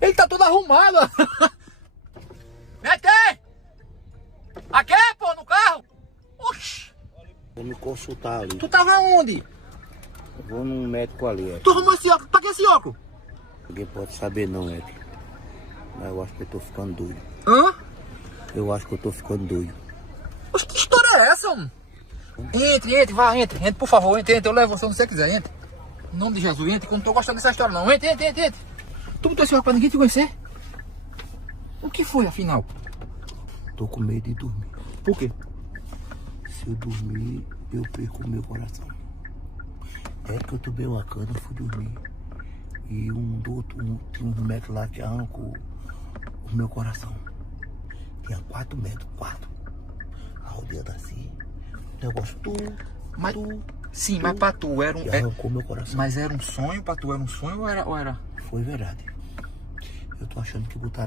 Ele tá todo arrumado. Mete! Aqui, pô, no carro. Oxi. Vou me consultar ali. Tu tava onde? Eu vou num médico ali, Ed. Tu arrumou esse óculos? Pra que esse óculos? Ninguém pode saber não, Ed. Mas eu acho que eu tô ficando doido. Hã? Eu acho que eu tô ficando doido. Oxe, que história é essa, mano? Entre, vá, entre, por favor, entre, eu levo você onde você quiser, entre. Em nome de Jesus, entre, que eu não tô gostando dessa história não. Entre. Tu botou esse óculos pra ninguém te conhecer? O que foi, afinal? Tô com medo de dormir. Por quê? Se eu dormir, eu perco o meu coração. É que eu tomei uma cana, fui dormir. E tinha um médico lá que arrancou o meu coração. Tinha 4 metros, 4. Rodeando assim. O negócio Mas pra tu era um... arrancou meu coração. Mas era um sonho? Pra tu era um sonho ou era... Foi verdade. Eu tô achando que botaram